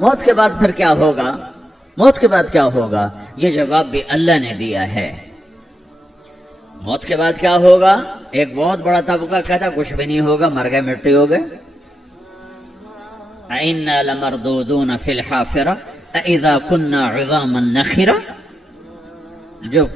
موت کے بعد پھر کیا ہوگا؟ موت کے بعد کیا ہوگا؟ یہ جواب بھی اللہ نے دیا ہے۔ موت کے بعد کیا ہوگا؟ ایک بہت بڑا طبقہ کہتا کچھ بھی نہیں ہوگا، مر گئے، مٹی ہو گئے۔ اِنَّا لَمَرْدُودُونَ فِي الْحَافِرَةِ اَإِذَا كُنَّا عِظَامًا نَخِرَةً۔ جو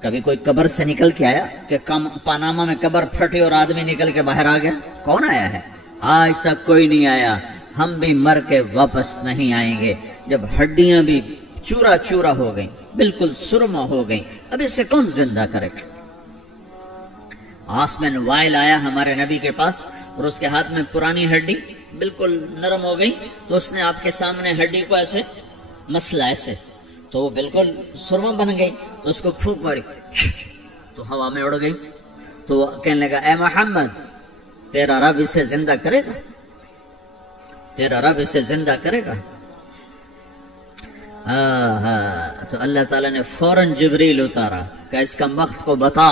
کبھی کوئی قبر سے نکل کے آیا کہ پاناما میں قبر پھٹی اور آدمی نکل کے باہر آ گیا؟ کون آیا ہے؟ آج تک کوئی نہیں آیا۔ ہم بھی مر کے واپس نہیں آئیں گے۔ جب ہڈیاں بھی چورا چورا ہو گئیں، بالکل سرما ہو گئیں، اب اس سے کون زندہ کرے گا؟ آسمین وائل آیا ہمارے نبی کے پاس اور اس کے ہاتھ میں پرانی ہڈی بالکل نرم ہو گئی، تو اس نے آپ کے سامنے ہڈی کو ایسے مسلا ایسے، تو وہ بالکل سرما بن گئی، تو اس کو پھونک ماری تو ہوا میں اڑ گئی۔ تو وہ کہنے لگا اے محمد، تیرا رب اسے زندہ کرے گا؟ تیرا رب اسے زندہ کرے گا؟ تو اللہ تعالیٰ نے فوراً جبریل اتارا کہ اس کا وقت کو بتا۔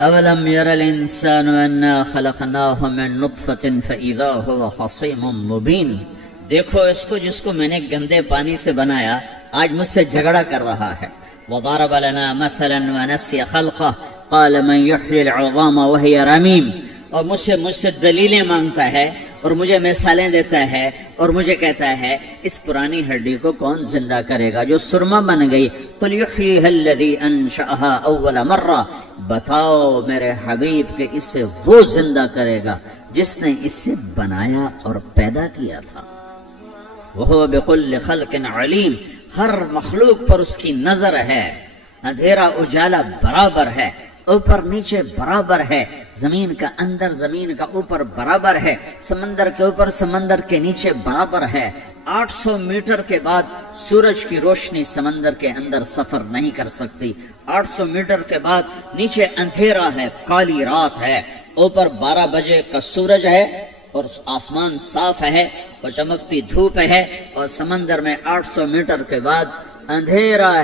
اولم یر الانسان انا خلقناہ من نطفۃ فاذا هو خصیم مبین۔ دیکھو اس کو جس کو میں نے گندے پانی سے بنایا، آج مجھ سے جھگڑا کر رہا ہے۔ وضرب لنا مثلا ونسی خلقہ قال من یحیی العظام وہی رمیم۔ اور مجھ سے دلیلیں مانگتا ہے اور مجھے مثالیں دیتا ہے اور مجھے کہتا ہے اس پرانی ہڈی کو کون زندہ کرے گا جو سرما بن گئی؟ قل یحییھا الذی انشأھا اول مرہ۔ بتاؤ میرے حبیب کہ اسے وہ زندہ کرے گا جس نے اسے بنایا اور پیدا کیا تھا۔ وہو بکل خلق علیم۔ ہر مخلوق پر اس کی نظر ہے، اندھیرا اجالا برابر ہے، اوپر نیچے برابر ہے، زمین کا اندر زمین کا اوپر برابر ہے، سمندر کے اوپر سمندر کے نیچے برابر ہے۔ 800 میٹر کے بعد سورج کی روشنی سمندر کے اندر سفر نہیں کر سکتی۔ 800 میٹر کے بعد نیچے اندھیرا ہے، کالی رات ہے، اوپر 12 بجے کا سورج ہے اور آسمان صاف ہے اور چمکتی دھوپ ہے، اور سمندر میں 800 میٹر کے بعد اندھیرا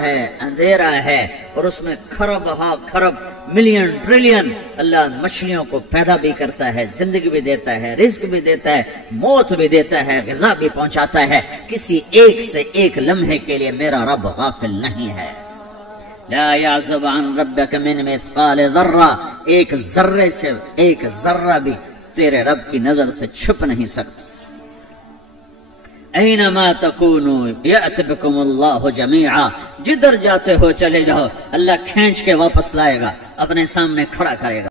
ہے اور اس میں کھرب ہا کھرب ملین ٹریلین اللہ مچھلیوں کو پیدا بھی کرتا ہے، زندگی بھی دیتا ہے، رزق بھی دیتا ہے، موت بھی دیتا ہے، غذا بھی پہنچاتا ہے۔ کسی ایک سے ایک لمحے کے لیے میرا رب غافل نہیں ہے۔ لا يعزب عن ربك من مثقال ذرہ، ایک ذرے سے ایک ذرہ بھی تیرے رب کی نظر سے چھپ نہیں سکتا۔ اینما تکونوا یأت بکم اللہ جمیعا، جدھر جاتے ہو چلے جاؤ، اللہ کھینچ کے واپس لائے گا، اپنے سامنے کھڑا کرے گا۔